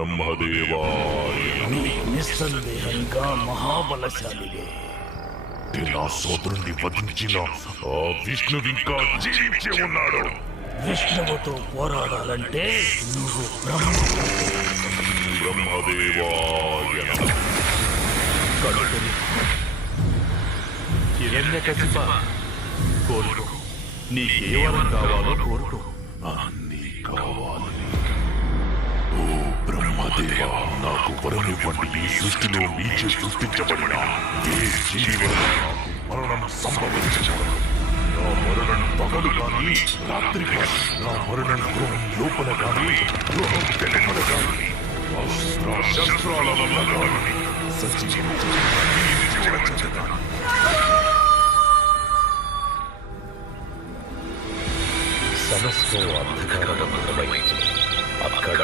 బ్రహ్మదేవాయ నిస్సందేహంగా మహాబలశాలివే. నా సోదరుణ్ణి వధించిన ఆ విష్ణువింకా జీవించే ఉన్నాడు. విష్ణువుతో పోరాడాలంటే నువ్వు బ్రహ్మదేవాయ కడుపుని హిరణ్యకశిప కోరుకో, నీకే వరం కావాలో కోరుకో. అన్నీ కావాలి. ఓ బ్రహ్మదేవ, నాకు వరమివ్వండి. ఈ సృష్టిలో నీచే సృష్టించబడిన ఏ జీవి వల్ల నాకు మరణం సంభవించకూడదు. నా మరణం పగలు కానీ రాత్రి కానీ, నా మరణం గృహం లోపల కానీ గృహం వెలుపల కానీ, నా శస్త్రాల వల్ల కానీ సజీవించగా సమస్తం అంధకారం అక్కడ